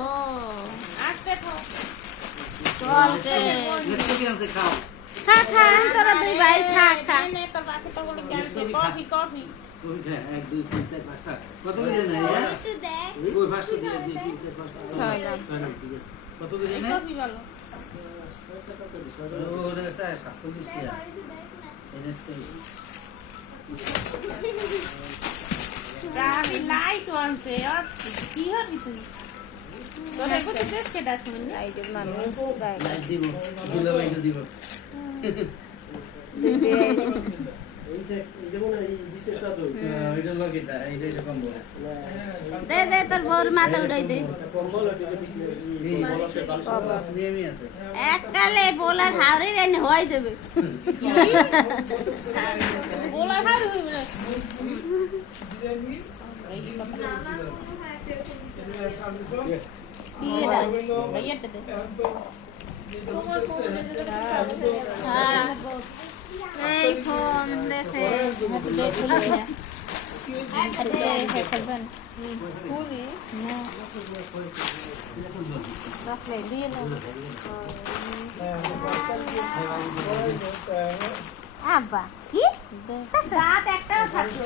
ও আস্তে খাও চলছে এক্সপেরিয়েন্স খাও খা খা তোরা দুই ভাই খা খা নে তোর বাকি তো বলে গেছে কফি কফি তুমি খা 1 2 3 4 5টা কত করে দেন ওই ফার্স্ট দিলে 2 3 4 5টা 6 না ঠিক আছে কত করে দেন কফি ভালো ওরে স্যার 47 টাকা এনএসকে রাবি লাইট আনছে আর কি হবে তুই তোর একটু দেখ কেডা শুনি লাইটের মানুষ গায়ে লাইট দিব দুলাভাই দিব এই যে যেমন এই বিশেষ চাদর এটা লগেটা এইটা এরকম বড় দে দে তোর বউর মাথা উঠাই দে কম্বল এটা বিশেষ এই নিয়মই আছে এককালে বলার হাওড়ি রেন হয়ে যাবে বলা হার হইবে না কি রে ভাইয়াতে দে হ্যাঁ এই ফোন দেখে আব্বা কি দাঁত একটাও থাকবে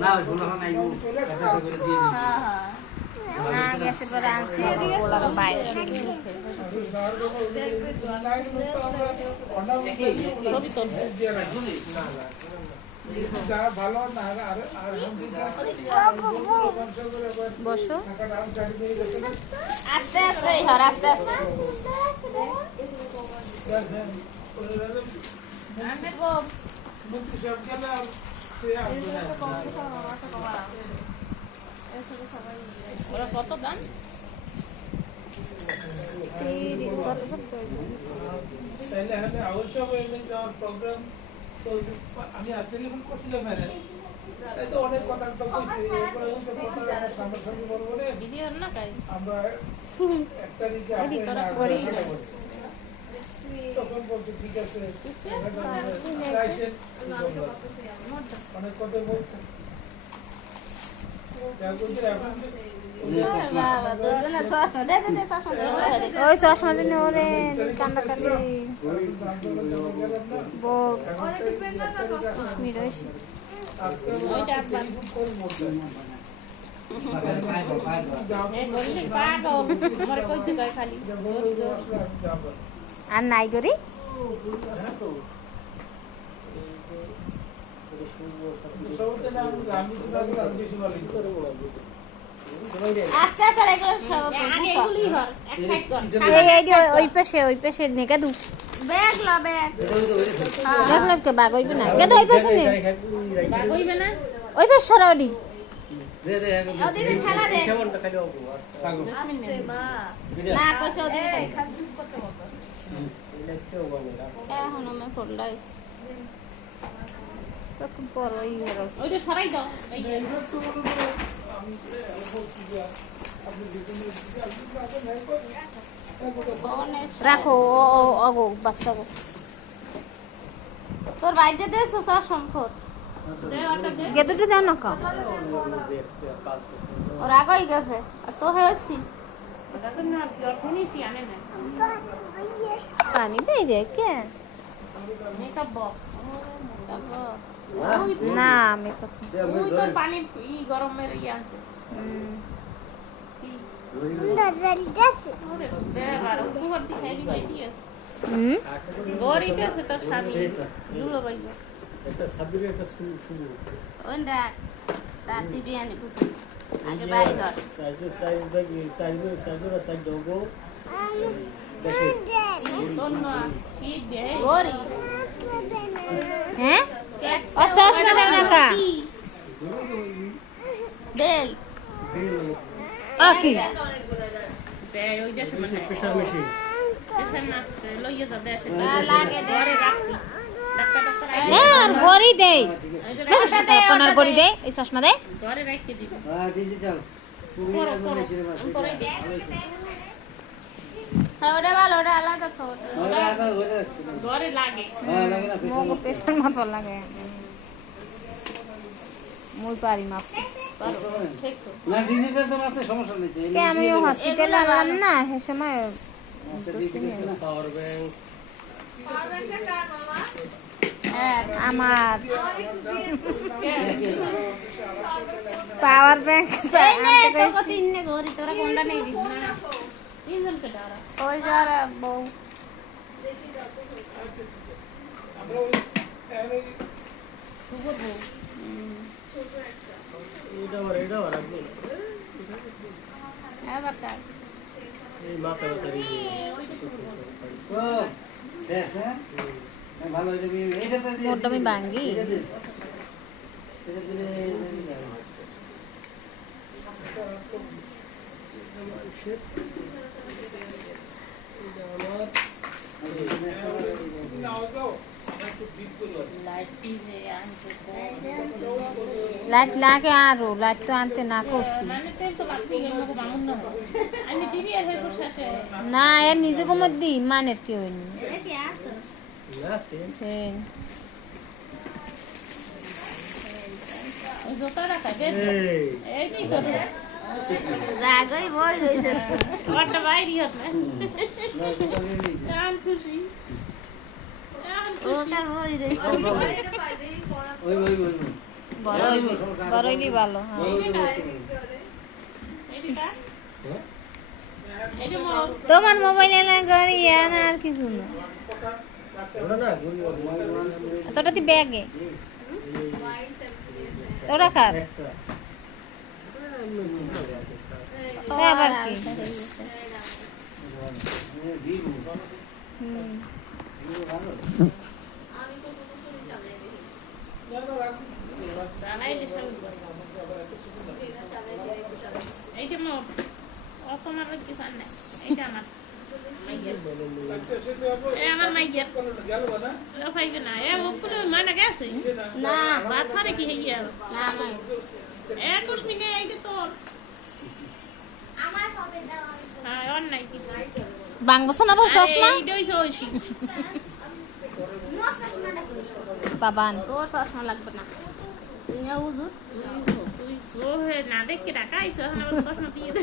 না ওই বলা নাই গো এটা করে দিয়ে দিই না গেছে পরে আনছি বলার বাইরে ছবি তোল বসো আস্তে আস্তে হর আস্তে আস্তে ওরা কত দাম আমি অ্যাকচুয়ালি ফোন করছিলাম ম্যাডাম তাই তো অনেক কথা তো কইছি এরপরে সামনাসামনি বলবো রে ভিডিও না কাই আমরা 1 তারিখে আপনারা তখন বলছে ঠিক আছে অনেক কথা বলছে ওই চশমা জন্য ওরে কান্দা কান্দি বল কাশ্মীর হয়েছে ওইটা একবার বললি পাগল আমার কইতে গায় খালি আর নাই করি আস্তে আস্তে এগুলো সব আগে এগুলি হর এক সাইড কর ওই পাশে নে কেদু ব্যাগ লা ব্যাগ এটা তো ব্যাগ কে বাগ হইবে না কেদু ওই পাশে নে বাগ হইবে না ওই পাশে সরাওডি দে দে ওদিকে ঠেলা দে সেমনটা খালি অল্প পাগল না কইছে ওদিকে দেখতেও বলে এখন আমি ফোন লাইস তখন পর ওই রস ওইটা সরাই দাও এই যে রাখো অগো বাচ্চা গো তোর বাইরে দে সব সম্পদ দে ওটা দে গেদুটি দাও না কা ওর আগই গেছে আর তো হয়েছ কি ওটা তো না অর্থনীতি আনে না পানি দেই রে কে মেকআপ বক্স না মেকআপ ওই তো পানি ই গরমের ইয়ে আছে ওরে বেবার উপর দিকে দিবাই দিয়ে গরিতে আছে তোর স্বামী লুলো ভাই একটা সাবিরের একটা শুরু ওন্ডা তার দিবি আনি বুঝি আগে বাই ধর সাইজ দেখি সাইজের সাইজ দগো শীত দেয় গরি হ্যাঁ ও চশমা দাও না কা বেল আকি দেয় ওই দেশে মানে প্রেসার মেশিন দেশে না লইয়ে যা দেশে লাগে দে ঘরে রাখছি ডাক্তার ডাক্তার আর গরি দেই কোনার গরি দে এই চশমা দে ঘরে রাখতে দিব ডিজিটাল তুমি করো একদম করো বেশি রে আমি করে দিই হ্যাঁ ওটা ভালো ওটা আলাদা তো ওটা আগে ওটা ঘরে লাগে হ্যাঁ লাগে না মগো পেছন মতো লাগে মুই পারি মাপ পারো, শিখছো। না ডিজিটাল তো মাত্র সমস্যা নেই তো, কে আমিও হসপিটালে আনলাম না সে সময় আচ্ছা ডিজিটাল না পাওয়ার ব্যাংক আমার পাওয়ার ব্যাংক তিনটে ঘড়ি তোরা কোনটা নিবি না তিনজনকে ডারা ওই যার বউ আমরা ওই এখন ওই শুভ বউ এটা রাখবো আবার কাজ এই মাথা তারি তো বেশ হ্যাঁ ভালো হয়ে যাবে এইটা তো দিয়ে মোটা আমি ভাঙ্গি এটা দিয়ে এটা দিলে নাও যাও একটু ঠিক করে লাইট দিয়ে আনছে লাইট লাগে আরো লাইট তো আনতে না করছি মানে তেল তো বাকি গেল মগো বামুন না আমি টিভি আর হের শেষে না এর নিজে কমত দি মানের কি হইনি না সে সেন ওই জোতাটা কাটে এই এই নি তো রাগই বই রইছে ওটা বাইরে হত না না এটা দিয়ে দিয়েছি আন খুশি আন ওটা বই রইছে ওই বড়ইলি ভালো হ্যাঁ এইটা এইটা মোর তোমার মোবাইলে না গড়ি না আর কিছু না ওটা না গুলি তোটা দি ব্যাগে তোরা কার একটা আবার কি ভিভো হুম জানাইলে সব এইটা মোর ও তোমার কি জান না এইটা আমার মাইয়ের আচ্ছা সেটা হবে এ আমার মাইয়ের গেল না ও পাইবে না এ ওপরে মানে গেছে না বাত মানে কি হইয়া না না এ কুশমি নে এইটা তোর হ্যাঁ অন নাই কিছু বাংবছ না আবার চশমা এইটাই সইছি বাবান তোর চশমা লাগবে না তুই সোহে না দেখে রাখাইছ এখন আবার চশমা দিয়ে দে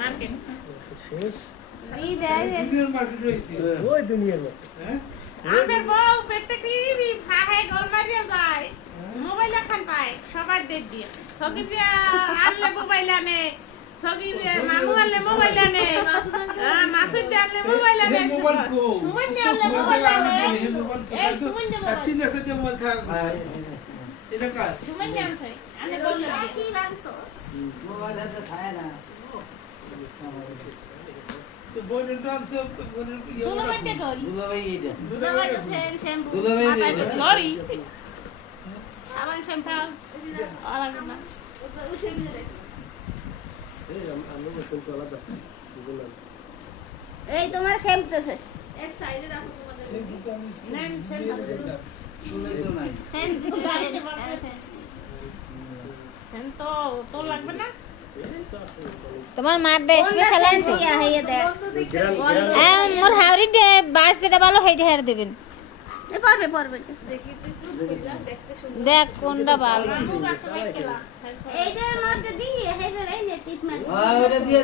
মার্কেট শেষ দুনিয়ার মার্কেট রয়েছে ওই দুনিয়ার মতো হ্যাঁ আমার বউ পেটে টিভি ফাহে গোল মারিয়া যায় মোবাইল এখন পায় সবার দেখ দিয়ে সগিরে আনলে মোবাইল আনে সগিরে মামু আনলে মোবাইল আনে মাসুদ আনলে মোবাইল আনে মোবাইল কো সুমন আনলে মোবাইল আনে এই সুমন দে মোবাইল তিন আছে যে মোবাইল থাক এটা কাজ সুমন আনছে আনে বল কি মোবাইল হাতে খায় না তো বইনের ডান্স বইনের তুলো মাইতে করি দুলাভাই এইটা দুধাবাই শ্যাম্পু দুলাভাই এইটা লরি আবার শ্যাম্পু আলাদা না এই আমি কিন্তু আলাদা বুঝলাম এই তোমার শ্যাম্পুতেছে নেন শুনে তো নাই সেন তো তো লাগবে না তোমার মার দে স্পেশাল আনছি মোর হাওড়ি দে বাস যেটা ভালো হেইটা হের দেবেন পারবে পারবে দেখ কোনটা ভালো এইটার মধ্যে দিয়ে হেভের এই নেট ওটা দিয়ে